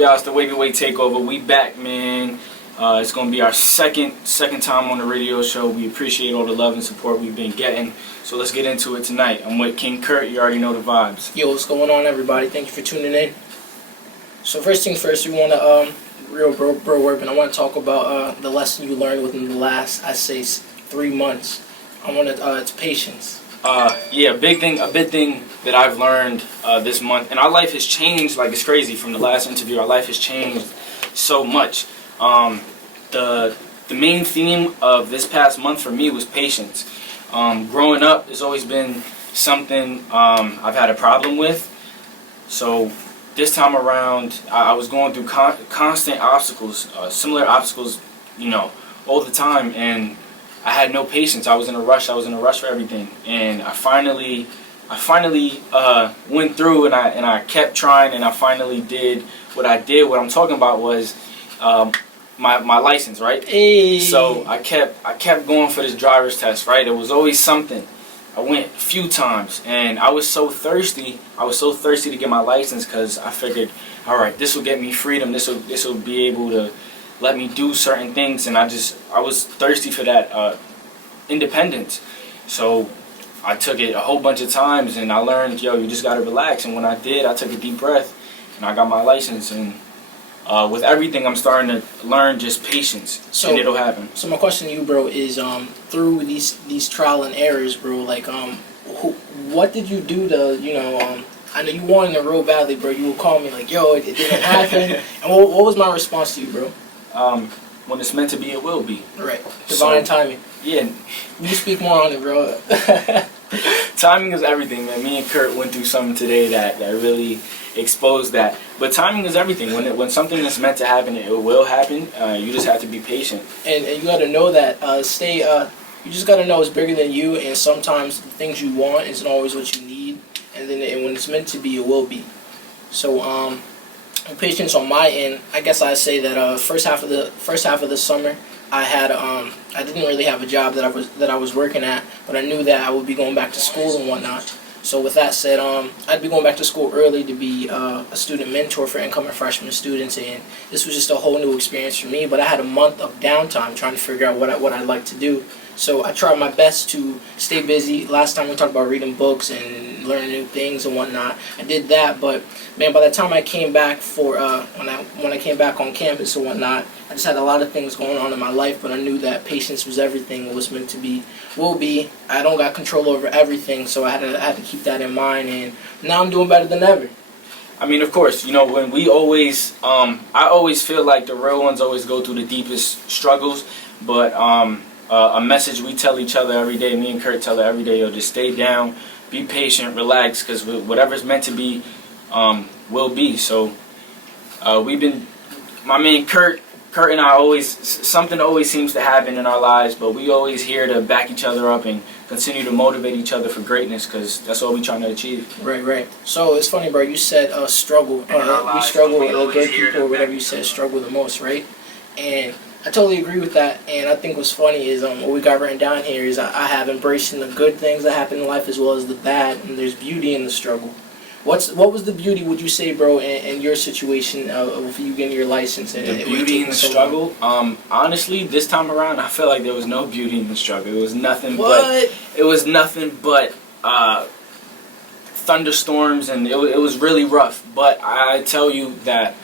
Y'all, it's TheWavyyWay Takeover. We back, man. It's gonna be our second time on the radio show. We appreciate all the love and support we've been getting. So let's get into it tonight. I'm with King Kurt. You already know the vibes. Yo, what's going on, everybody? Thank you for tuning in. So first things first, we want to real bro work, and I want to talk about the lesson you learned within the last, I say, 3 months. I want to it's patience. Yeah, a big thing that I've learned this month, and our life has changed like it's crazy from the last interview. Our life has changed so much. The main theme of this past month for me was patience. Growing up has always been something I've had a problem with. So this time around, I was going through constant obstacles, similar obstacles, all the time, and I had no patience. I was in a rush. I was in a rush for everything, and I finally went through, and I kept trying, and I finally did what I did. What I'm talking about was my license, right? Hey. So I kept going for this driver's test, right? It was always something. I went a few times, and I was so thirsty. I was so thirsty to get my license because I figured, all right, this will get me freedom. This will be able to let me do certain things, and I was thirsty for that independence. So I took it a whole bunch of times, and I learned, you just gotta relax. And when I did, I took a deep breath, and I got my license. And with everything, I'm starting to learn just patience, and it'll happen. So my question to you, bro, is through these trial and errors, bro, like what did you do to I know you wanted it real badly, bro. You would call me like, yo, it didn't happen. And what was my response to you, bro? When it's meant to be, it will be. Right. Divine timing. Yeah. You speak more on it, bro. Timing is everything, man. Me and Kurt went through something today that really exposed that. But timing is everything. When something is meant to happen, it will happen. You just have to be patient. And you got to know that. You just got to know it's bigger than you, and sometimes the things you want isn't always what you need. And when it's meant to be, it will be. So, patience on my end, I guess I'd say that first half of the summer, I didn't really have a job that I was working at, but I knew that I would be going back to school and whatnot. So with that said, I'd be going back to school early to be a student mentor for incoming freshman students, and this was just a whole new experience for me. But I had a month of downtime trying to figure out what I'd like to do. So I tried my best to stay busy. Last time we talked about reading books and learning new things and whatnot. I did that, but man, by the time I came back when I came back on campus and whatnot, I just had a lot of things going on in my life. But I knew that patience was everything. It was meant to be, will be. I don't got control over everything, so I had to keep that in mind. And now I'm doing better than ever. I mean, of course, when we always, I always feel like the real ones always go through the deepest struggles, but a message we tell each other every day, me and Kurt tell her every day, just stay down, be patient, relax, because whatever's meant to be will be. So my man Kurt and I something always seems to happen in our lives, but we always here to back each other up and continue to motivate each other for greatness, because that's what we're trying to achieve. Right. So it's funny, bro, you said struggle. We struggle with good people, or whatever you said, struggle the most, right? And I totally agree with that, and I think what's funny is what we got written down here is I have embracing the good things that happen in life as well as the bad, and there's beauty in the struggle. What was the beauty, would you say, bro, in your situation of you getting your license? And the beauty in the struggle? Honestly, this time around, I feel like there was no beauty in the struggle. It was nothing but thunderstorms, and it was really rough. But I tell you that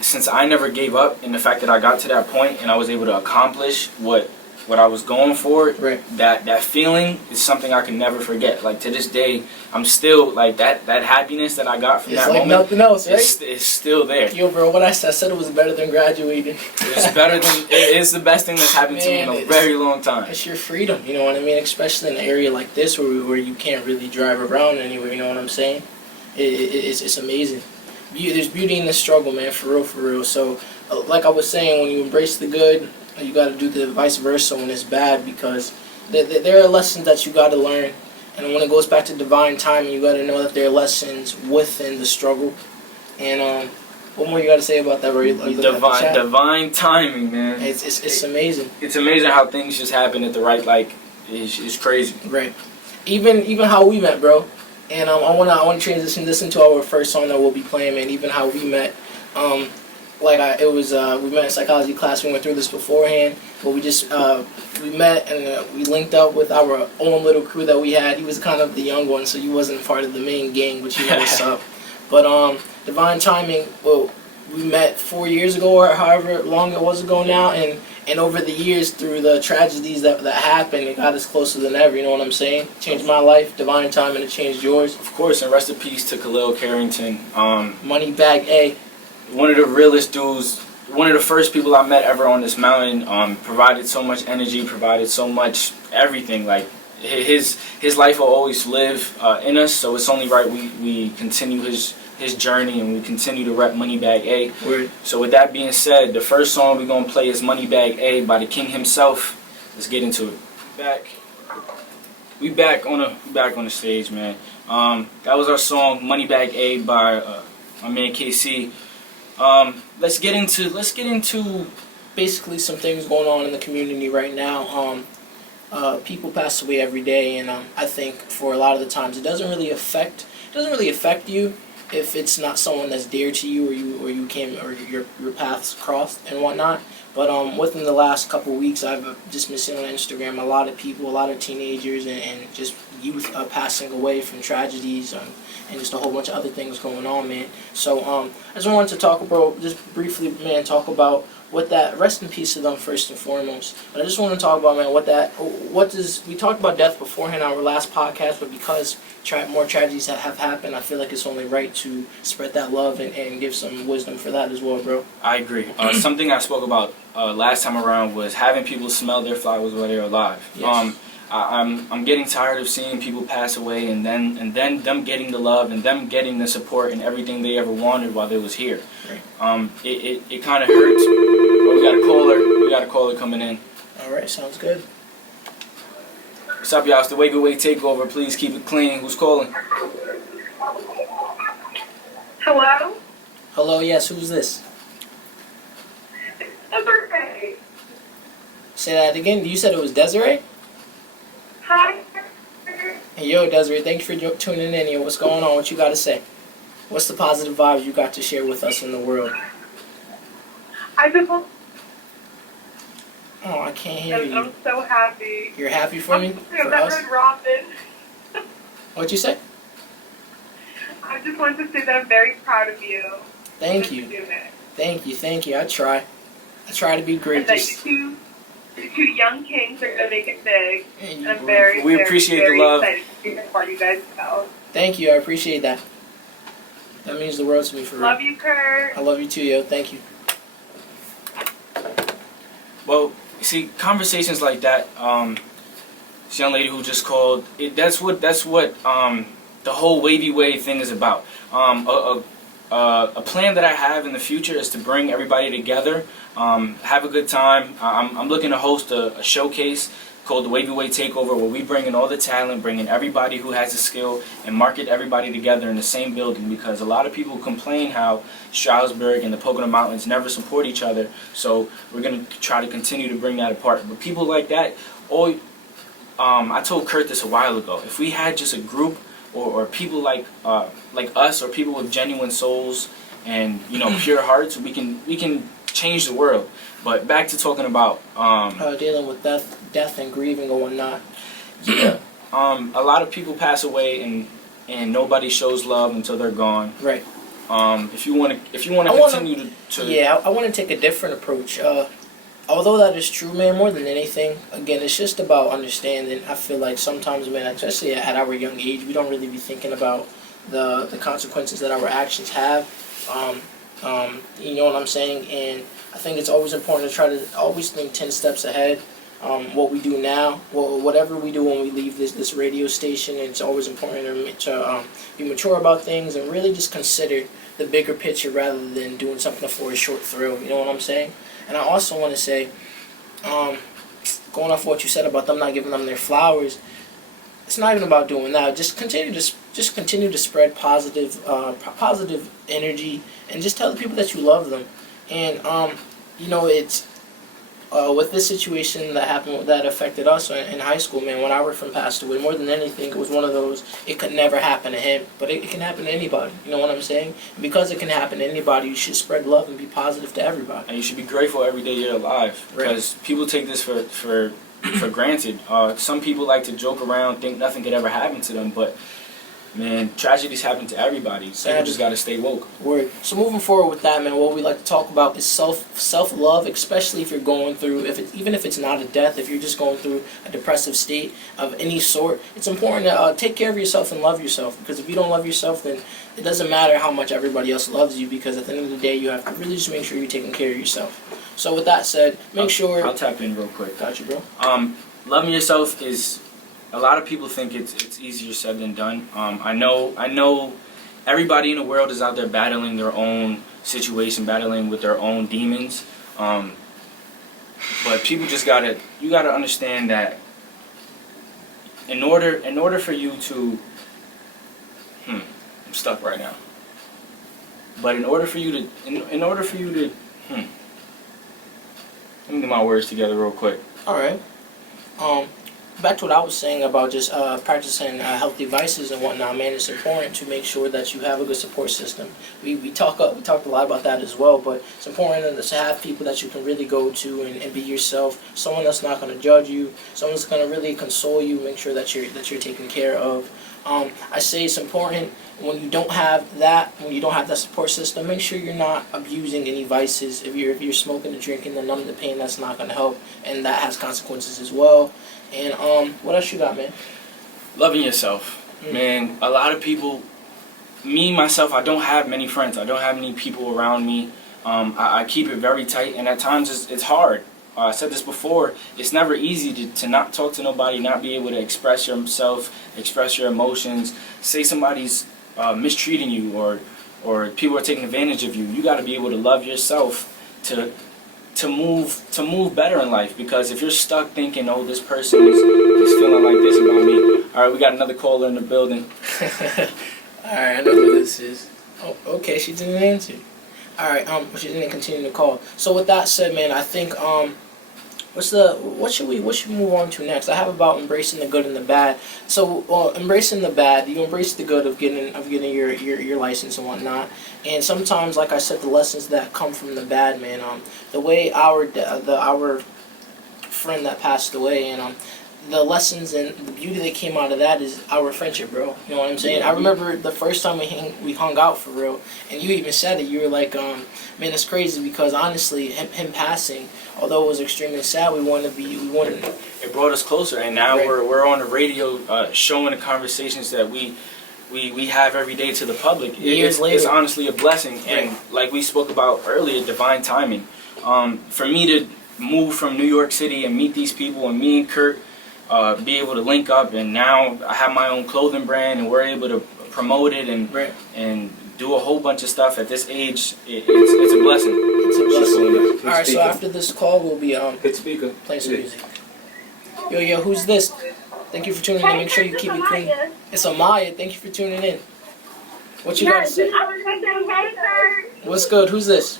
since I never gave up, and the fact that I got to that point and I was able to accomplish what I was going for, right, that feeling is something I can never forget. Like, to this day, I'm still like that happiness that I got from that moment. It's like nothing else, right? It's still there. Yo, bro, what I said it was better than graduating. It's the best thing that's happened to me in a very long time. It's your freedom, you know what I mean? Especially in an area like this where you can't really drive around anywhere, you know what I'm saying? It's amazing. There's beauty in the struggle, man, for real. So, like I was saying, when you embrace the good, you got to do the vice versa when it's bad, because there are lessons that you got to learn. And when it goes back to divine timing, you got to know that there are lessons within the struggle. And what more you got to say about that, bro? Divine timing, man. It's amazing. It's amazing how things just happen at the right, it's crazy. Right. Even how we met, bro. And I wanna transition this into our first song that we'll be playing, man. Even how we met. We met in psychology class. We went through this beforehand, but we met and we linked up with our own little crew that we had. He was kind of the young one, so he wasn't part of the main gang, but you know what's up. But divine timing. Well, we met 4 years ago, or however long it was ago now, and over the years, through the tragedies that happened, it got us closer than ever. You know what I'm saying? Changed my life, divine timing, it changed yours. Of course, and rest in peace to Khalil Carrington. Moneybag A. One of the realest dudes, one of the first people I met ever on this mountain. Provided so much energy, provided so much everything. Like his life will always live in us. So it's only right we continue his journey and we continue to rep Moneybag A. Word. So with that being said, the first song we're gonna play is Moneybag A by the King himself. Let's get into it. We back on the stage, man. That was our song Moneybag A by my man KC. Let's get into basically some things going on in the community right now. People pass away every day, and I think for a lot of the times it doesn't really affect you if it's not someone that's dear to you, or your paths crossed and whatnot. But within the last couple of weeks, I've just been seeing on Instagram a lot of people, a lot of teenagers, and just youth passing away from tragedies, and just a whole bunch of other things going on, man. So I just wanted to talk about, just briefly, man, talk about what that, rest in peace to them first and foremost. But I just want to talk about, man, we talked about death beforehand in our last podcast, but because more tragedies have happened, I feel like it's only right to spread that love and give some wisdom for that as well, bro. I agree. Something I spoke about last time around was having people smell their flowers while they're alive. Yes. I'm getting tired of seeing people pass away and then them getting the love and them getting the support and everything they ever wanted while they was here. Right. It kind of hurts. But we got a caller coming in. All right, sounds good. What's up, y'all? It's TheWavyyWay Takeover. Please keep it clean. Who's calling? Hello? Hello, yes, who's this? Desiree. Say that again. You said it was Desiree? Hi. Hey, yo, Desiree, thank you for tuning in here. What's going on? What you got to say? What's the positive vibes you got to share with us in the world? I just want Oh, I can't hear you. I'm so happy. You're happy for me? I've For never us? heard Robin. What'd you say? I just wanted to say that I'm very proud of you. Thank you. Thank you. I try to be great. And that you two young kings are gonna make it big. And I'm very, We very, appreciate very the love. excited to see the part you guys tell. Thank you. I appreciate that. That means the world to me, for real. Love you, Kurt. I love you too, yo. Thank you. Well, you see, conversations like that, this young lady who just called, that's what the whole Wavy Way thing is about. A plan that I have in the future is to bring everybody together, have a good time. I'm looking to host a showcase called TheWavyyWay Takeover, where we bring in all the talent, bring in everybody who has a skill, and market everybody together in the same building, because a lot of people complain how Stroudsburg and the Pocono Mountains never support each other. So we're going to try to continue to bring that apart. But people like that, I told Kurt this a while ago, if we had just a group or people like us, or people with genuine souls and pure hearts, we can change the world. But back to talking about Dealing with death and grieving or whatnot. Yeah. A lot of people pass away and nobody shows love until they're gone. Right. If you want to continue to Yeah, I want to take a different approach. Although that is true, man, more than anything, again, it's just about understanding. I feel like sometimes, man, especially at our young age, we don't really be thinking about the consequences that our actions have. You know what I'm saying? And I think it's always important to try to always think 10 steps ahead. What we do now, whatever we do when we leave this radio station, it's always important to be mature about things and really just consider the bigger picture rather than doing something for a short thrill. You know what I'm saying? And I also want to say, going off what you said about them not giving them their flowers, it's not even about doing that. Just continue to spread positive energy, and just tell the people that you love them. And with this situation that happened that affected us in high school, man, when our friend passed away, more than anything, it was one of those, it could never happen to him, but it can happen to anybody. You know what I'm saying? And because it can happen to anybody, you should spread love and be positive to everybody. And you should be grateful every day you're alive, because people take this for granted. Some people like to joke around, think nothing could ever happen to them, but man, tragedies happen to everybody. So you just gotta stay woke. Word. So moving forward with that, man, what we like to talk about is self love, especially if you're going through, even if it's not a death, if you're just going through a depressive state of any sort. It's important to take care of yourself and love yourself, because if you don't love yourself, then it doesn't matter how much everybody else loves you, because at the end of the day, you have to really just make sure you're taking care of yourself. So with that said, make sure. I'll tap in real quick. Got you, bro. Loving yourself is. A lot of people think it's easier said than done. I know everybody in the world is out there battling their own situation, battling with their own demons. But people just you gotta understand that in order for you to I'm stuck right now. But in order for you to let me get my words together real quick. All right. Back to what I was saying about just practicing healthy vices and whatnot, man. It's important to make sure that you have a good support system. We talked a lot about that as well, but it's important to have people that you can really go to and be yourself. Someone that's not going to judge you. Someone that's going to really console you. Make sure that you're taken care of. I say it's important when you don't have that support system. Make sure you're not abusing any vices. If you're smoking or drinking, then numb the pain. That's not going to help, and that has consequences as well. And what else you got, man? Loving yourself, man. A lot of people, me myself, I don't have many friends. I don't have many people around me. I keep it very tight, and at times it's hard. I said this before. It's never easy to not talk to nobody, not be able to express yourself, express your emotions. Say somebody's mistreating you, or people are taking advantage of you. You got to be able to love yourself to move better in life, because if you're stuck thinking, oh, this person is feeling like this about me. All right, we got another caller in the building. All right, I know who this is. Oh, okay, she didn't answer. All right, she didn't continue to call. So with that said, man, I think what should we move on to next? I have about embracing the good and the bad. So embracing the bad, you embrace the good of getting your license and whatnot. And sometimes, like I said, the lessons that come from the bad, man. The way our friend that passed away, and the lessons and the beauty that came out of that is our friendship, bro. You know what I'm saying? I remember the first time we hung out for real, and you even said it. You were like, man, it's crazy, because honestly, him passing, although it was extremely sad, we wanted. It brought us closer, and now we're on the radio showing the conversations that we have every day to the public. Years later. It's honestly a blessing, and like we spoke about earlier, divine timing. For me to move from New York City and meet these people, and me and Kurt be able to link up, and now I have my own clothing brand, and we're able to promote it and do a whole bunch of stuff at this age. It's a blessing. It's a blessing. All right, so after this call, we'll be playing some music. Yo, who's this? Thank you for tuning in. Make sure you keep it clean. It's Amaya. Thank you for tuning in. What you got to say? What's good? Who's this?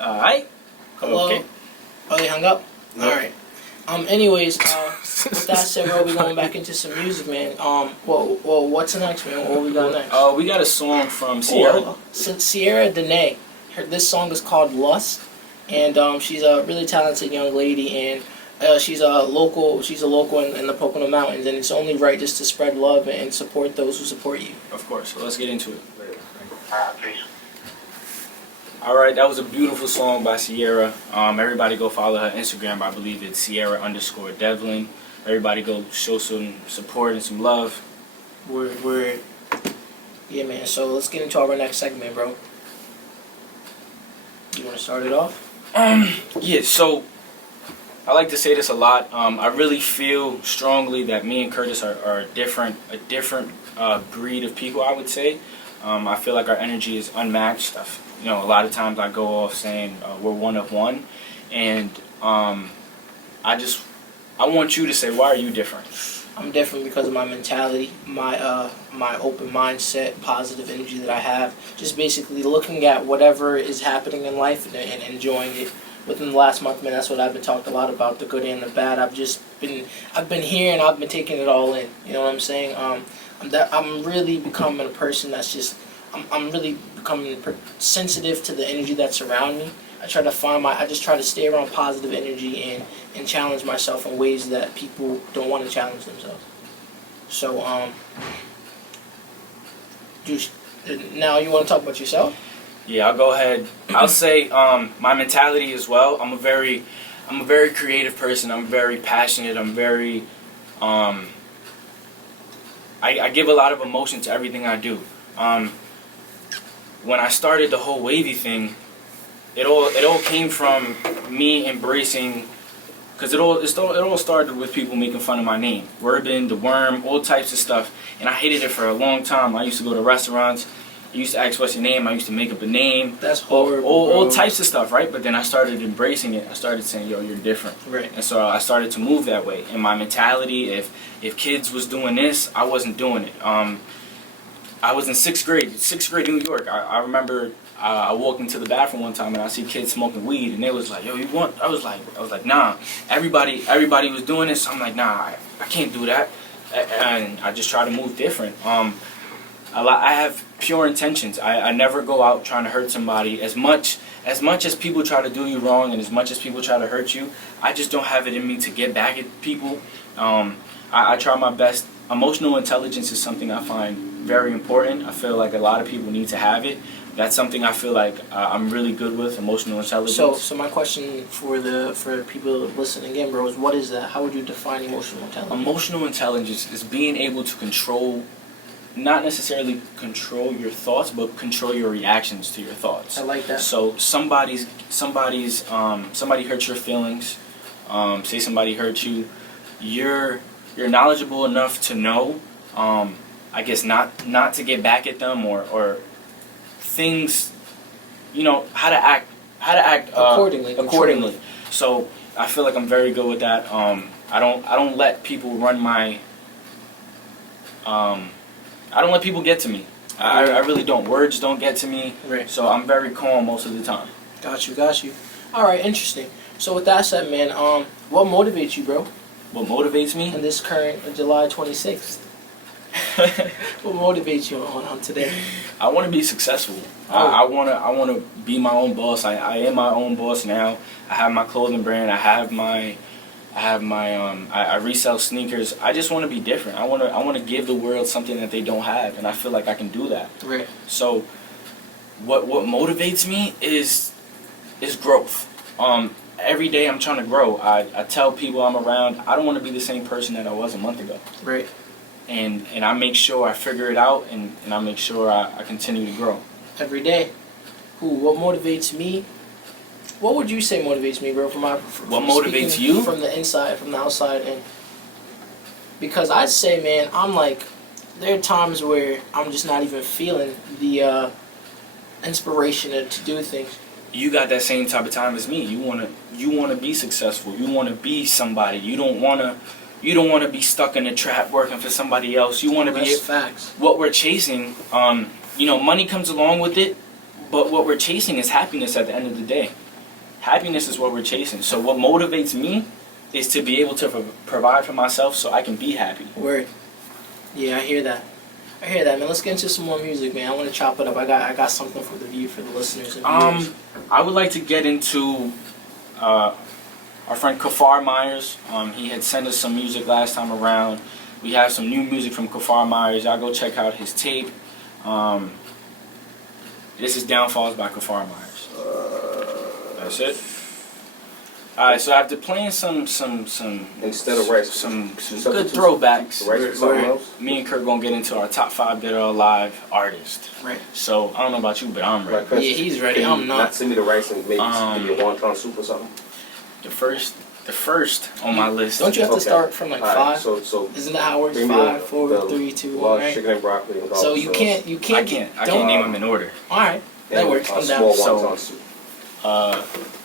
Alright. Hello. Okay. Oh, they hung up? No. Alright. Anyways, with that said, we'll be going back into some music, man. Well, what's next, man? What we got next? We got a song from Sierra. Sierra Dene. This song is called Lust, and she's a really talented young lady, and she's a local in the Pocono Mountains, and it's only right just to spread love and support those who support you. Of course. So let's get into it. Alright, that was a beautiful song by Sierra. Everybody go follow her Instagram. I believe it's Sierra_Devlin. Everybody go show some support and some love. Yeah, man. So let's get into our next segment, bro. You want to start it off? Yeah, so I like to say this a lot. I really feel strongly that me and Curtis are a different breed of people, I would say. I feel like our energy is unmatched. A lot of times I go off saying we're one of one, and I want you to say, why are you different? I'm different because of my mentality, my open mindset, positive energy that I have. Just basically looking at whatever is happening in life and enjoying it. Within the last month, man, that's what I've been talking a lot about, the good and the bad. I've been here and I've been taking it all in. You know what I'm saying? I'm really becoming a person that's just, I'm really becoming sensitive to the energy that's around me. I just try to stay around positive energy and challenge myself in ways that people don't want to challenge themselves. So, now you want to talk about yourself? Yeah, I'll go ahead. I'll say my mentality as well. I'm a very creative person. I'm very passionate. I'm very I give a lot of emotion to everything I do. When I started the whole wavy thing, it all came from me embracing, because it all started with people making fun of my name, Urban, the Worm, all types of stuff, and I hated it for a long time. I used to go to restaurants. I used to ask what's your name. I used to make up a name. That's horrible. All types of stuff, right? But then I started embracing it. I started saying, "Yo, you're different." Right. And so I started to move that way. And my mentality, if kids was doing this, I wasn't doing it. I was in sixth grade New York. I remember I walked into the bathroom one time and I see kids smoking weed, and they was like, "Yo, you want?" I was like, "Nah." Everybody was doing this. I'm like, "Nah, I can't do that." And I just try to move different. I have pure intentions. I never go out trying to hurt somebody. As much as people try to do you wrong, and as much as people try to hurt you, I just don't have it in me to get back at people. I try my best. Emotional intelligence is something I find very important. I feel like a lot of people need to have it. That's something I feel like I'm really good with, emotional intelligence. So my question for people listening in, bro, is what is that? How would you define emotional intelligence? Emotional intelligence is being able to control, not necessarily control your thoughts, but control your reactions to your thoughts. I like that. So somebody hurts your feelings. Say somebody hurt you. You're knowledgeable enough to know, I guess not to get back at them or things, how to act accordingly. So I feel like I'm very good with that. I don't let people run my. I don't let people get to me. I really don't. Words don't get to me. Right. So I'm very calm most of the time. Got you. All right, interesting. So with that said, man, what motivates you, bro? What motivates me? In this current July 26th. What motivates you on today? I want to be successful. Oh. I want to be my own boss. I am my own boss now. I have my clothing brand. I resell sneakers. I just want to be different. I want to give the world something that they don't have, and I feel like I can do that. Right. So what motivates me is growth. Every day I'm trying to grow. I tell people I'm around, I don't want to be the same person that I was a month ago. Right. And I make sure I figure it out, and I make sure I continue to grow. Every day. What motivates me? What would you say motivates me, bro? What motivates you? From the inside, from the outside, and because I'd say, man, I'm like, there are times where I'm just not even feeling the inspiration to do things. You got that same type of time as me. You wanna be successful. You wanna be somebody. You don't wanna be stuck in a trap working for somebody else. You wanna be facts. What we're chasing. Money comes along with it, but what we're chasing is happiness at the end of the day. Happiness is what we're chasing. So what motivates me is to be able to provide for myself so I can be happy. Word. Yeah, I hear that, man. Let's get into some more music, man. I want to chop it up. I got something for the listeners and viewers. I would like to get into our friend Kafar Myers. He had sent us some music last time around. We have some new music from Kafar Myers. Y'all go check out his tape. This is Downfalls by Kafar Myers. That's it. Alright, so after playing some instead of rice, some good throwbacks, me and Kurt gonna get into our top 5 dead or alive artists. Right. So I don't know about you, but I'm ready. Right, yeah, he's ready. Can I'm you not. Send me the rice and maybe give me a wonton soup or something. The first on my list. Don't you have to start from like 5? So isn't that how it works? 5, 4, 3, 2, 1. Large chicken and broccoli. And so you can't. I can't name them in order. All right, that works. I'm down. Small wonton soup.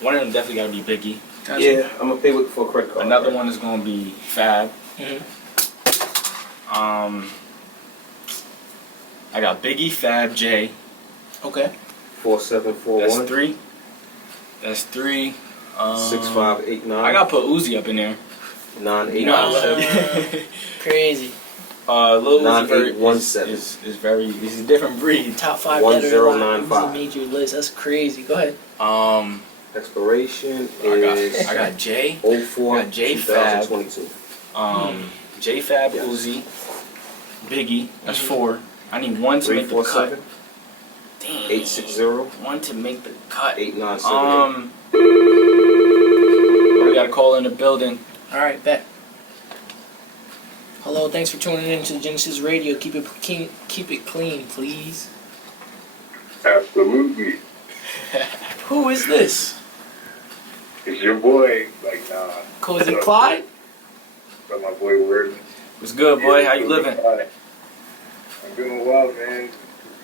One of them definitely gotta be Biggie. Yeah, I'm gonna pay for a credit card. Another one is gonna be Fab. Mm-hmm. I got Biggie, Fab, J. Okay. 4741. That's 3. That's 3. 6589. I gotta put Uzi up in there. 9817. Crazy. Lil Uzi 9817. is very. He's a different breed. Top 5 dead or alive. 1095. Uzi made your list. That's crazy. Go ahead. Expiration I is got J. 04 I got J Fab. 2022. J Fab, Yes. Uzi, Biggie. That's 4. I need 1 to make the cut. 347. Damn. 860. 1 to make the cut. 8978. We got a call in the building. All right, bet. Hello, thanks for tuning in to Genesis Radio. Keep it clean, please. Absolutely. Who is this? It's your boy, Cozy Clyde? but my boy Word. What's good, boy? How you living? I'm doing well, man.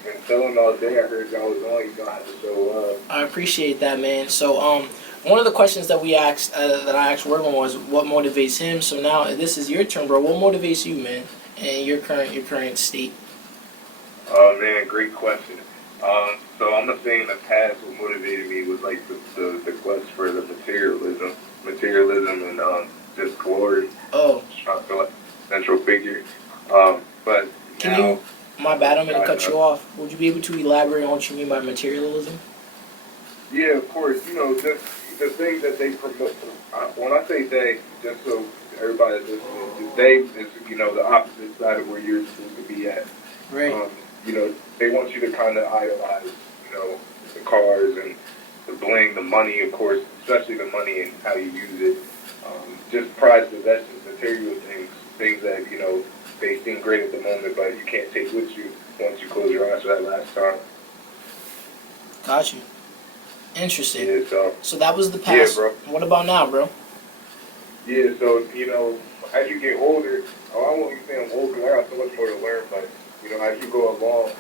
Been chilling all day. I heard y'all was on. You gonna have to show up. I appreciate that, man. So, one of the questions that we asked, that I asked Workman was, what motivates him? So now this is your turn, bro. What motivates you, man, in your current state? Oh man, great question. So I'm gonna say in the past, what motivated me was like the quest for the materialism, and just glory. Oh, I feel like central figure. But can now, you? My bad, I'm gonna cut you off. Would you be able to elaborate on what you mean by materialism? Yeah, of course. You know, the things that they promote. When I say they, just so everybody's listening, they is, you know, the opposite side of where you're supposed to be at. Right. You know, they want you to kind of idolize, you know, the cars and the bling, the money, of course, especially the money and how you use it. Just prized possessions, material things that, you know, they seem great at the moment, but you can't take with you once you close your eyes for that last time. Got you. Interesting. Yeah, So that was the past. Yeah, bro. What about now, bro? Yeah, so, you know, as you get older, I won't even say I'm old because I got so much more to learn, but, you know, as you go along,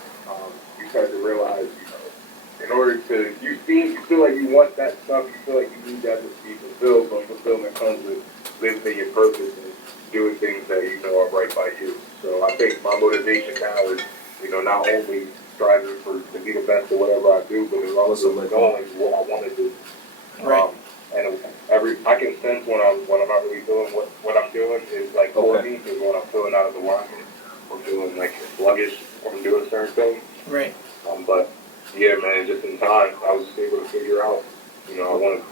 you start to realize, you know, in order to, you feel like you want that stuff, you feel like you need that to be fulfilled, but fulfillment comes with living your purpose and doing things that you know are right by you. So I think my motivation now is, you know, not only striving to be the best at whatever I do, but it's also knowing what I want to do. Right. And I can sense when I'm not really doing what I'm doing is like for me is when I'm feeling out of alignment or feeling like sluggish or I'm doing certain things. Right. But yeah, man, just in time, I was able to figure out. You know, I want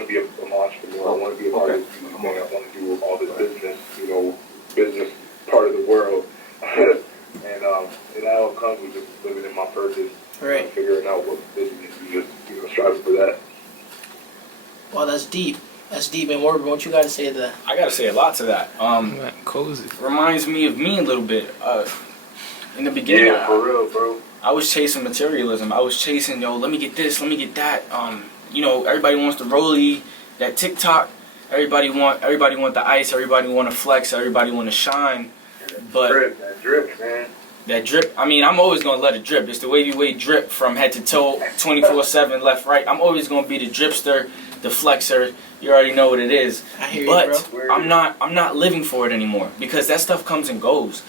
to be an entrepreneur. I want to be a part of this thing. I want to do all this business, you know, business part of the world. And it all comes with just living in my purpose. Right. Figuring out what business you just, you know, striving for that. Well, that's deep. That's deep. And Morgan, what you got to say to that? I gotta say a lot to that. Cozy. Reminds me of me a little bit. In the beginning, Yeah, for real, bro. I was chasing materialism. I was chasing, let me get this, let me get that. You know, everybody wants the rollie, that TikTok. Everybody want the ice. Everybody want to flex. Everybody want to shine. But That drip, man. that drip, I mean, I'm always going to let it drip. It's the WavyyWay drip from head to toe, 24/7, left, right. I'm always going to be the dripster, the flexer. You already know what it is. I hear But you, bro. I'm not living for it anymore because that stuff comes and goes.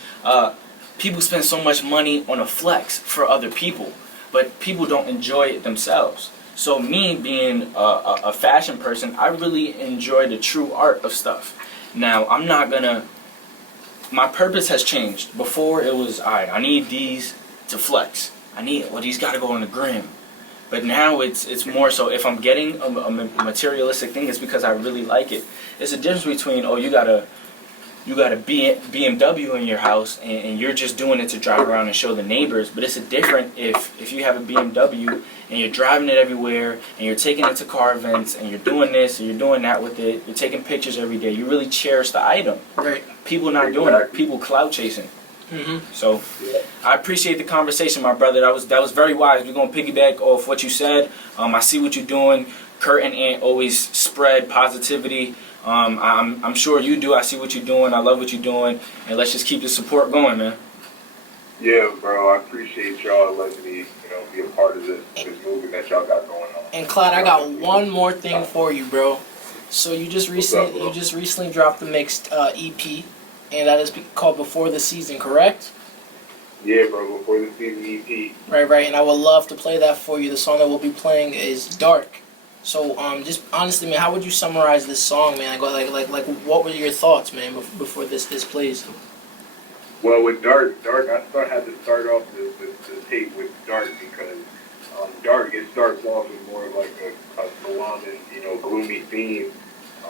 People spend so much money on a flex for other people, but people don't enjoy it themselves. So me being a fashion person, I really enjoy the true art of stuff. Now, I'm not gonna, my purpose has changed. Before it was, alright, I need these to flex. These gotta go on the gram. But now it's more so, if I'm getting a materialistic thing, it's because I really like it. It's a difference between, you got a BMW in your house and you're just doing it to drive around and show the neighbors. But it's a different if you have a BMW and you're driving it everywhere and you're taking it to car events and you're doing this and you're doing that with it. You're taking pictures every day. You really cherish the item. Right. People not doing it. People clout chasing. Mm-hmm. So I appreciate the conversation, my brother. That was very wise. We're gonna piggyback off what you said. I see what you're doing. Kurt and Ant always spread positivity. I'm sure you do. I see what you're doing. I love what you're doing. And let's just keep the support going, man. Yeah, bro. I appreciate y'all letting me, be a part of this movement that y'all got going on. And Clyde, I got one more thing for you, bro. So you just recently dropped the mixed EP. and that is called Before the Season, correct? Yeah, bro, before the season EP. Right, and I would love to play that for you. The song that we'll be playing is Dark. So, just honestly, man, how would you summarize this song, man? Like, what were your thoughts, man, before this plays? Well, with Dark, had to start off the tape with Dark because Dark, it starts off with more of like a solemn and, you know, gloomy theme.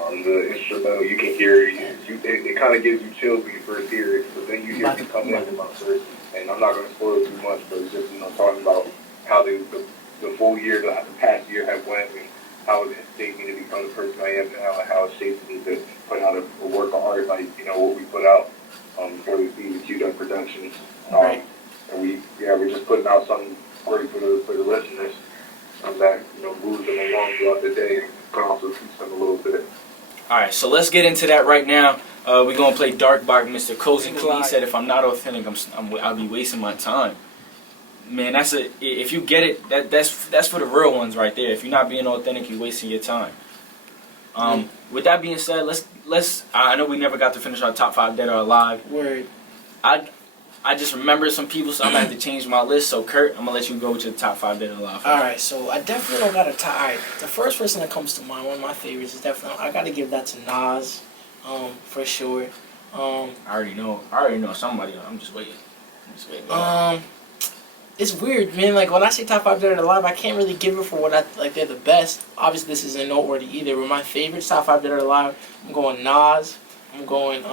The instrumental, you can hear it kind of gives you chills when you first hear it, but then you hear it come into my verse, and I'm not going to spoil too much, but it's just, you know, talking about how the full year, the past year had went, and how it shaped me to become the person I am now, and how it shaped me to put out a work of art, like, you know, what we put out for the season Q Productions. Right. And we're just putting out something great for the listeners, that, you know, moves them along throughout the day, and can also teach them a little bit. All right, so let's get into that right now. We're gonna play "Dark" by Mr. Cozy. He said, "If I'm not authentic, I'll be wasting my time." Man, if you get it, that's for the real ones right there. If you're not being authentic, you're wasting your time. With that being said, let's. I know we never got to finish our top 5 dead or alive. Word. I just remembered some people, so I'm gonna have to change my list. So Kurt, I'm gonna let you go with your top 5 dead or alive. Alright, so I definitely don't got a tie. Alright, the first person that comes to mind, one of my favorites, is definitely, I gotta give that to Nas, for sure. I already know somebody. I'm just waiting. It's weird, man. Like, when I say top 5 dead or alive, I can't really give it for what they're the best. Obviously, this isn't noteworthy either. But my favorites, top 5 dead or alive, I'm going Nas. I'm going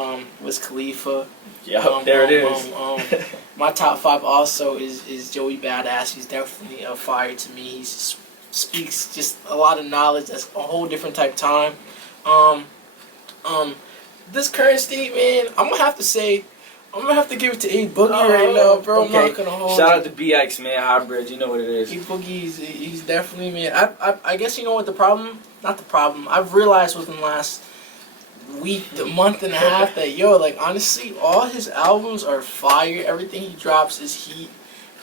Wiz Khalifa. Yeah, there it is. My top 5 also is Joey Badass. He's definitely a fire to me. He speaks just a lot of knowledge. That's a whole different type of time. This current state, man, I'm gonna have to give it to A Boogie right now, bro. Okay. I'm not gonna hold Shout you. out to BX, man. Hybrid, you know what it is. A Boogie's he's definitely, man. I guess you know what the problem? Not the problem. I've realized within the last the month and a half that like honestly all his albums are fire. Everything he drops is heat,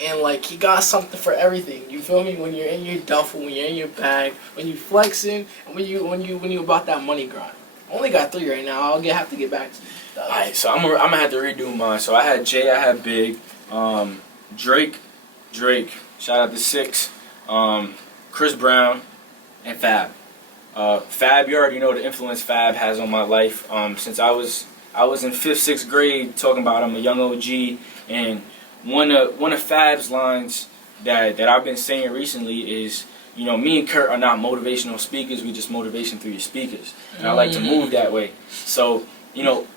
and like he got something for everything. You feel me? When you're in your duffel, when you're in your bag, when you flexing, and when you about that money grind. I only got 3 right now. I'll have to get back to you. Alright, so I'm gonna have to redo mine. So I had Jay, I had Big, Drake, shout out to 6, Chris Brown, and Fab. Fab, you already know the influence Fab has on my life. Since I was in 5th, 6th grade, talking about I'm a young OG, and one of Fab's lines that I've been saying recently is, you know, me and Kurt are not motivational speakers. We just motivation through your speakers, and I like to move that way. So, you know,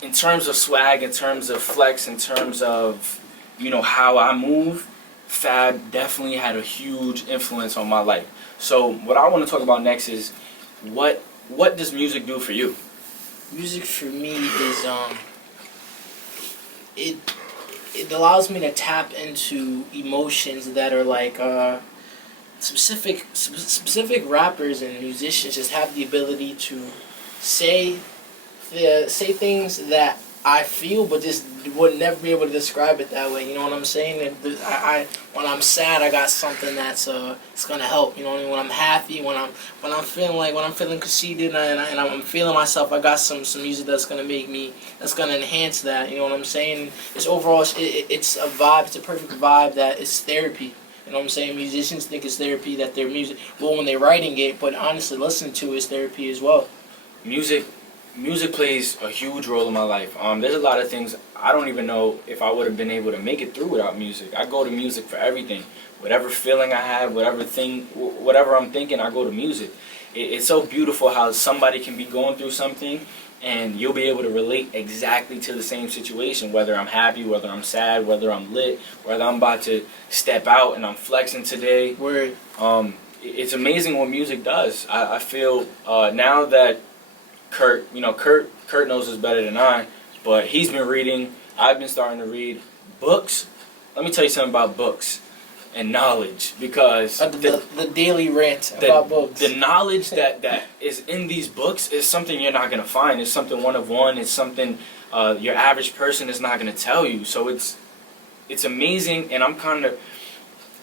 in terms of swag, in terms of flex, in terms of, you know, how I move, Fab definitely had a huge influence on my life. So what I want to talk about next is what does music do for you? Music for me is it allows me to tap into emotions that are like specific rappers and musicians just have the ability to say things that I feel, but just would never be able to describe it that way. You know what I'm saying? And when I'm sad, I got something that's it's gonna help. You know what I mean? When I'm happy, when I'm feeling conceited and I'm feeling myself, I got some music that's gonna enhance that. You know what I'm saying? It's overall, it's a vibe. It's a perfect vibe that is therapy. You know what I'm saying? Musicians think it's therapy, that their music, well, when they're writing it, but honestly, listening to it is therapy as well. Music plays a huge role in my life. There's a lot of things I don't even know if I would have been able to make it through without music. I go to music for everything. Whatever feeling I have, whatever I'm thinking, I go to music. It's so beautiful how somebody can be going through something and you'll be able to relate exactly to the same situation, whether I'm happy, whether I'm sad, whether I'm lit, whether I'm about to step out and I'm flexing today. Word. It's amazing what music does. I feel now that Kurt knows this better than I, but he's been reading. I've been starting to read books. Let me tell you something about books and knowledge, because the daily rant about books. The knowledge that is in these books is something you're not gonna find. It's something one of one. It's something your average person is not gonna tell you. So it's amazing, and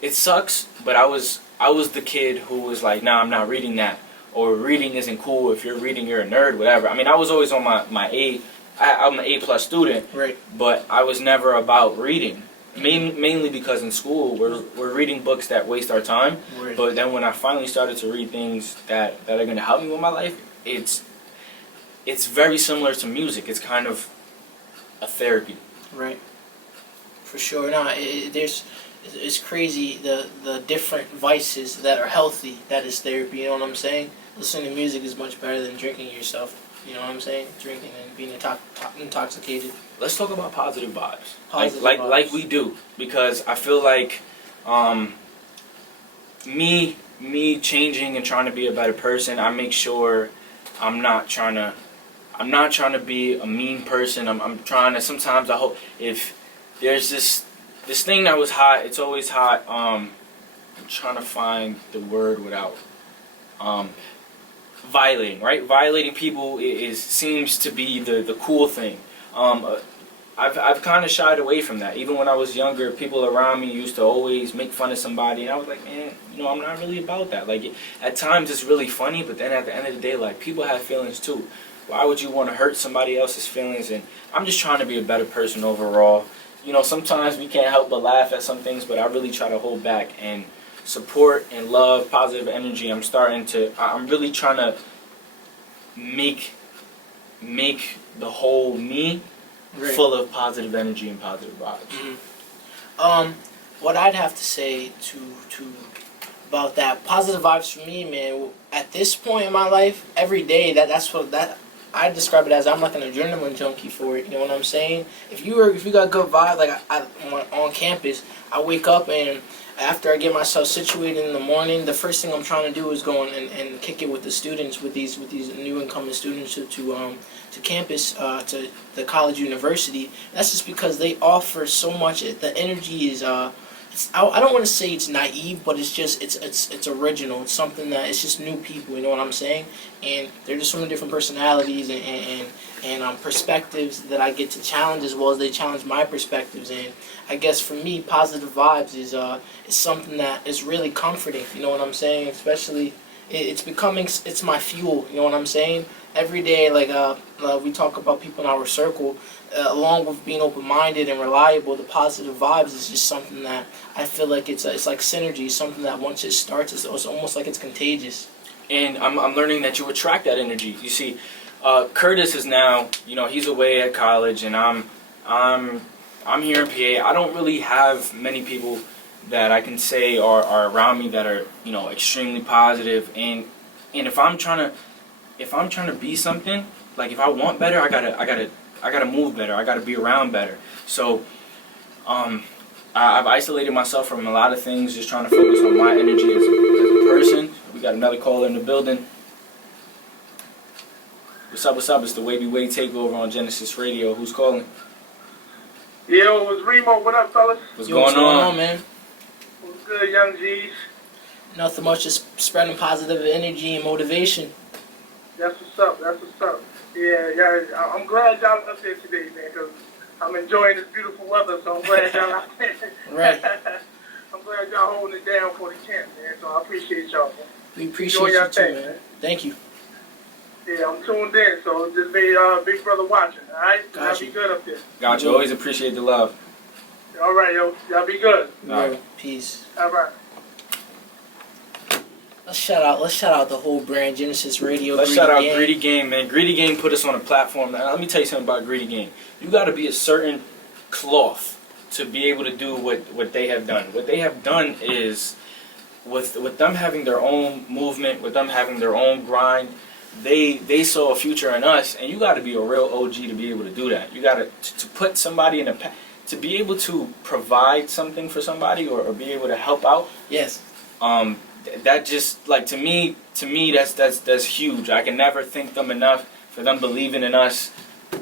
it sucks, but I was the kid who was like, nah, I'm not reading that. Or reading isn't cool. If you're reading, you're a nerd, whatever. I mean, I was always on my A. I'm an A+ student, Right. but I was never about reading. Mainly because in school we're reading books that waste our time. Right. But then when I finally started to read things that are going to help me with my life, it's very similar to music. It's kind of a therapy. Right. For sure. No, it's crazy the different vices that are healthy. That is therapy. You know what I'm saying? Listening to music is much better than drinking yourself. You know what I'm saying? Drinking and being intoxicated. Let's talk about positive vibes. Positive like vibes. we do, because I feel like me changing and trying to be a better person, I make sure I'm not trying to be a mean person. I'm trying to, sometimes I hope, if there's this thing that was hot, it's always hot. I'm trying to find the word without violating, right? Violating people seems to be the cool thing. I've kind of shied away from that. Even when I was younger, people around me used to always make fun of somebody, and I was like, man, I'm not really about that. Like, at times it's really funny, but then at the end of the day, like, people have feelings too. Why would you want to hurt somebody else's feelings? And I'm just trying to be a better person overall. Sometimes we can't help but laugh at some things, but I really try to hold back and support and love, positive energy. I'm really trying to make the whole me Right. full of positive energy and positive vibes. Mm-hmm. What I'd have to say to about that, positive vibes for me, man. At this point in my life, every day that's what I describe it as. I'm like an adrenaline junkie for it. You know what I'm saying? If you got good vibes, like on campus, I wake up and after I get myself situated in the morning, the first thing I'm trying to do is go and kick it with the students, with these new incoming students to campus, to the college university. That's just because they offer so much. The energy is I don't want to say it's naive, but it's just it's original. It's something that it's just new people. You know what I'm saying? And they're just so many different personalities and perspectives that I get to challenge, as well as they challenge my perspectives. And I guess for me, positive vibes is something that is really comforting. You know what I'm saying? Especially it's my fuel. You know what I'm saying? Every day, like we talk about people in our circle, along with being open-minded and reliable, the positive vibes is just something that I feel like it's like synergy. Something that once it starts, it's almost like it's contagious. And I'm learning that you attract that energy. You see, Curtis is now, he's away at college, and I'm here in PA. I don't really have many people that I can say are around me that are extremely positive. And if I'm trying to be something, like if I want better, I gotta move better. I gotta be around better. So I've isolated myself from a lot of things, just trying to focus on my energy as a person. We got another caller in the building. What's up? It's TheWavyyWay Takeover on Genesis Radio. Who's calling? Yo, it's Remo. What up, fellas? What's Yo, going what's going on? on, man? What's good, young G's? Nothing much, just spreading positive energy and motivation. That's what's up. Yeah, I'm glad y'all up there today, man, because I'm enjoying this beautiful weather, so I'm glad y'all out there. Right. I'm glad y'all holding it down for the camp, man, so I appreciate y'all, man. We appreciate you too, man. Thank you. Yeah, I'm tuned in, so just be big brother watching, all right? Y'all Gotcha. be good up there. Gotcha. Always appreciate the love. All right, yo. Y'all be good. All right. Peace. All right. Let's shout out the whole brand, Genesis Radio. Let's shout out Gang. Greedy Game, man. Greedy Game put us on a platform. Now, let me tell you something about Greedy Game. You got to be a certain cloth to be able to do what they have done. What they have done is, with them having their own movement, with them having their own grind, they saw a future in us, and you got to be a real OG to be able to do that. You got to put somebody in a to be able to provide something for somebody or be able to help out. Yes. That just, like, to me that's huge. I can never thank them enough for them believing in us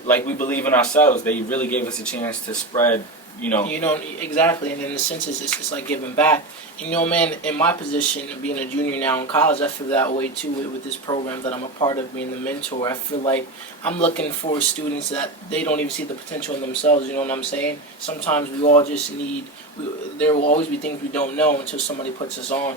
like we believe in ourselves. They really gave us a chance to spread, Exactly, and in a sense, it's like giving back. Man, in my position, being a junior now in college, I feel that way too with this program that I'm a part of, being the mentor. I feel like I'm looking for students that they don't even see the potential in themselves, you know what I'm saying? Sometimes we all just there will always be things we don't know until somebody puts us on.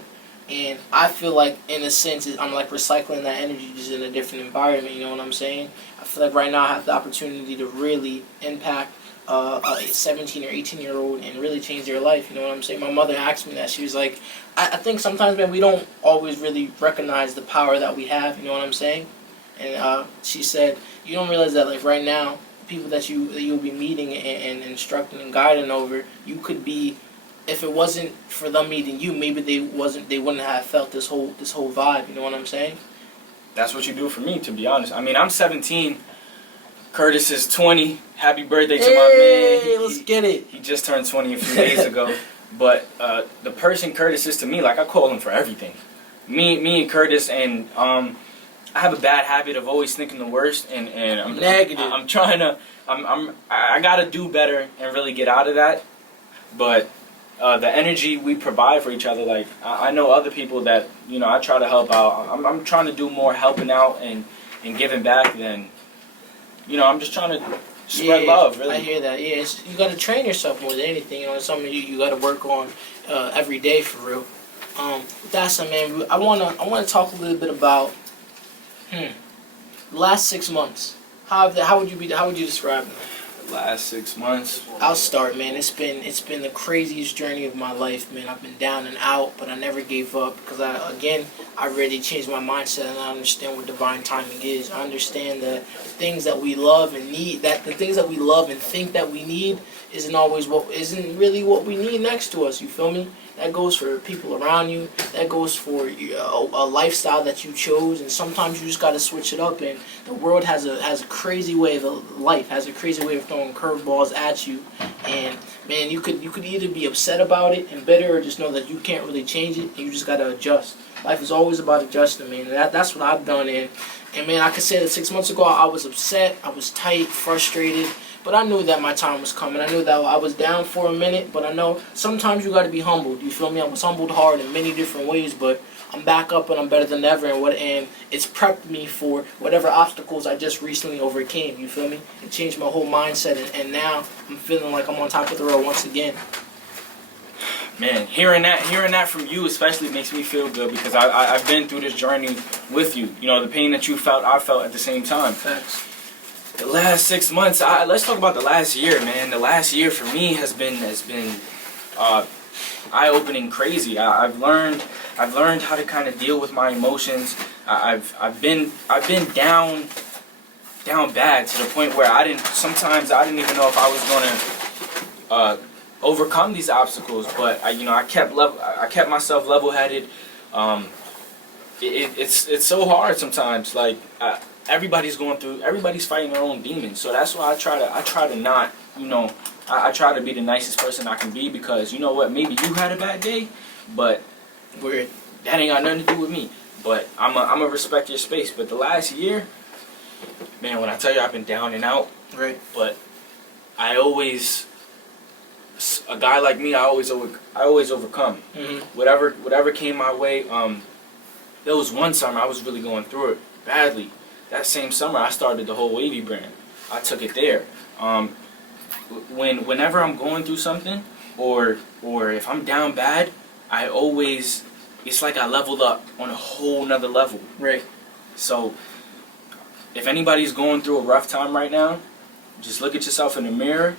And I feel like, in a sense, I'm like recycling that energy just in a different environment. You know what I'm saying? I feel like right now I have the opportunity to really impact a 17 or 18-year-old and really change their life. You know what I'm saying? My mother asked me that. She was like, I think sometimes, man, we don't always really recognize the power that we have. You know what I'm saying? And she said, you don't realize that, like, right now, people that you'll be meeting and instructing and guiding over, you could be, if it wasn't for them meeting you, maybe they wouldn't have felt this whole vibe. You know what I'm saying? That's what you do for me, to be honest. I mean, I'm 17. Curtis is 20. Happy birthday to my man. Hey, let's get it. He just turned 20 a few days ago. But the person Curtis is to me, like, I call him for everything. Me and Curtis, and I have a bad habit of always thinking the worst, and I'm Negative. I'm trying to, I gotta do better and really get out of that. But the energy we provide for each other, like, I know other people that, you know, I try to help out. I'm trying to do more helping out and giving back than, you know, I'm just trying to spread love, really. I hear that. Yeah, you got to train yourself more than anything. You know, it's something you got to work on every day for real. That's something, man. I wanna talk a little bit about the last 6 months. How would you describe them? Last 6 months. I'll start, man. It's been the craziest journey of my life, man. I've been down and out, but I never gave up because I really changed my mindset, and I understand what divine timing is. I understand that things that we love and need, that the things that we love and think that we need isn't really what we need next to us. You feel me? That goes for people around you. That goes for a lifestyle that you chose. And sometimes you just got to switch it up. And the world has a crazy way of life, has a crazy way of throwing curveballs at you. And man, you could either be upset about it and bitter, or just know that you can't really change it. And you just got to adjust. Life is always about adjusting, man. And that's what I've done. And man, I could say that 6 months ago I was upset, I was tight, frustrated. But I knew that my time was coming. I knew that I was down for a minute, but I know sometimes you got to be humbled. You feel me? I was humbled hard in many different ways, but I'm back up and I'm better than ever. And it's prepped me for whatever obstacles I just recently overcame. You feel me? It changed my whole mindset, and now I'm feeling like I'm on top of the world once again. Man, hearing that from you especially makes me feel good, because I've been through this journey with you. You know, the pain that you felt, I felt at the same time. Thanks. The last 6 months, let's talk about the last year, man. The last year for me has been eye-opening, crazy. I've learned how to kind of deal with my emotions. I've been down bad, to the point where sometimes I didn't even know if I was gonna overcome these obstacles. But I kept myself level-headed. It's so hard sometimes. Like, everybody's fighting their own demons. So that's why I try to not, I try to be the nicest person I can be, because you know what, maybe you had a bad day, but that ain't got nothing to do with me. But I'm a respect your space. But the last year, man, when I tell you I've been down and out, Right. but a guy like me, I always overcome. Mm-hmm. Whatever came my way. There was one summer I was really going through it badly. That same summer, I started the whole Wavy brand. I took it there. Whenever I'm going through something, or if I'm down bad, it's like I leveled up on a whole nother level. Right. So, if anybody's going through a rough time right now, just look at yourself in the mirror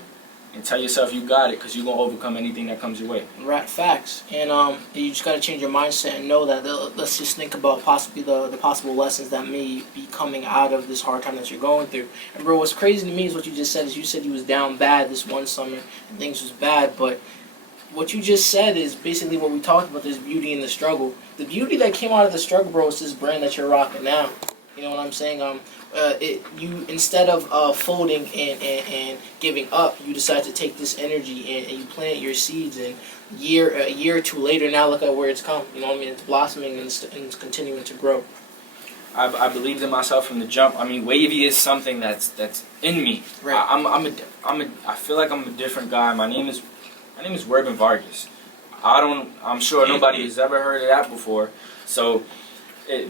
and tell yourself you got it, because you're going to overcome anything that comes your way. Right, facts. And you just got to change your mindset and know that let's just think about possibly the possible lessons that may be coming out of this hard time that you're going through. And bro, what's crazy to me is what you just said. Is you said you was down bad this one summer and things was bad, but what you just said is basically what we talked about. There's beauty in the struggle. The beauty that came out of the struggle, bro, is this brand that you're rocking now. You know what I'm saying? You instead of folding and giving up, you decide to take this energy and you plant your seeds. And a year or two later, now look at where it's come. You know what I mean? It's blossoming and it's continuing to grow. I believed in myself from the jump. I mean, Wavy is something that's in me. Right. I feel like I'm a different guy. My name is Mr.Wavyy Vargas. I'm sure nobody has ever heard of that before. So,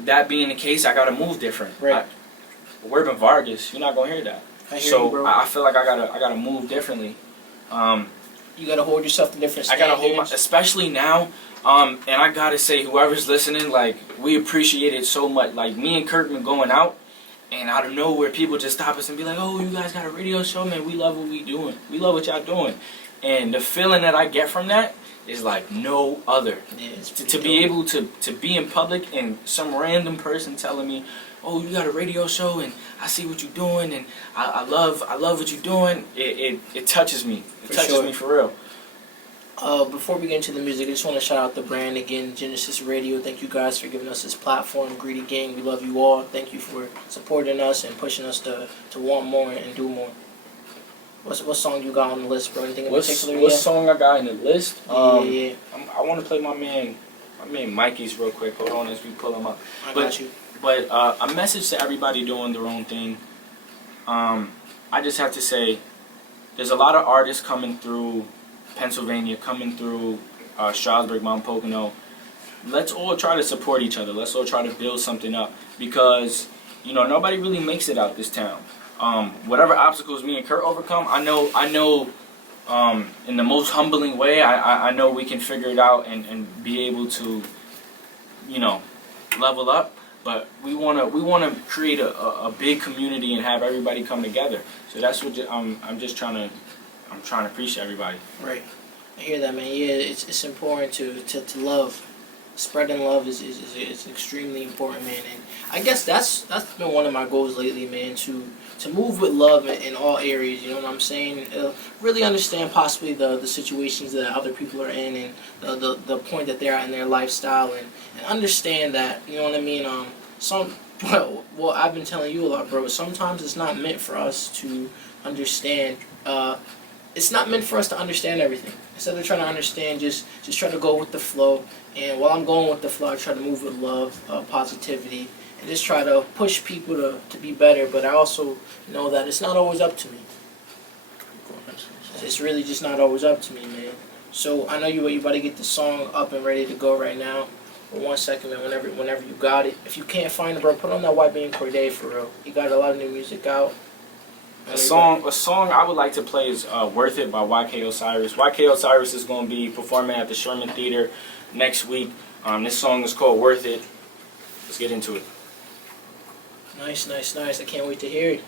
that being the case, I gotta move different. Right. Mr.Wavyy Vargas, you're not gonna hear that. I hear you, bro. I feel like I gotta move differently. You gotta hold yourself to different I standards. gotta hold especially now. And I gotta say, whoever's listening, like, we appreciate it so much. Like, me and Kurt been going out, and out of nowhere, people just stop us and be like, "Oh, you guys got a radio show, man? We love what we doing. We love what y'all doing." And the feeling that I get from that is like no other. Yeah, it's To be able to be in public and some random person telling me, "Oh, you got a radio show, and I see what you're doing, and I love what you're doing." It touches me. It For touches sure. me for real. Before we get into the music, I just want to shout out the brand again, Genesis Radio. Thank you guys for giving us this platform. Greedy Gang, we love you all. Thank you for supporting us and pushing us to want more and do more. What song you got on the list, bro? Anything in particular? What song I got in the list? Yeah. I want to play my man Mikey's real quick. Hold on as we pull him up. I got you. But a message to everybody doing their own thing. I just have to say, there's a lot of artists coming through Pennsylvania, coming through Stroudsburg, Mount Pocono. Let's all try to support each other. Let's all try to build something up, because nobody really makes it out this town. Whatever obstacles me and Kurt overcome, I know in the most humbling way, I know we can figure it out and be able to level up. But we wanna create a big community and have everybody come together. So that's what I'm trying to preach to everybody. Right. I hear that, man. Yeah, it's important to love. Spreading love is extremely important, man. And I guess that's been one of my goals lately, man, to move with love in all areas, you know what I'm saying? Really understand possibly the situations that other people are in, and the point that they're at in their lifestyle, and understand that, you know what I mean? Well, I've been telling you a lot, bro, sometimes it's not meant for us to understand, it's not meant for us to understand everything. Instead of trying to understand, just try to go with the flow. And while I'm going with the flow, I try to move with love, positivity, and just try to push people to be better. But I also know that it's not always up to me. It's really just not always up to me, man. So I know you about to get the song up and ready to go right now. But 1 second, man, whenever you got it. If you can't find it, bro, put on that YB and Corday for real. He got a lot of new music out. A song I would like to play is "Worth It" by YK Osiris. YK Osiris is going to be performing at the Sherman Theater next week. This song is called "Worth It." Let's get into it. Nice. I can't wait to hear it.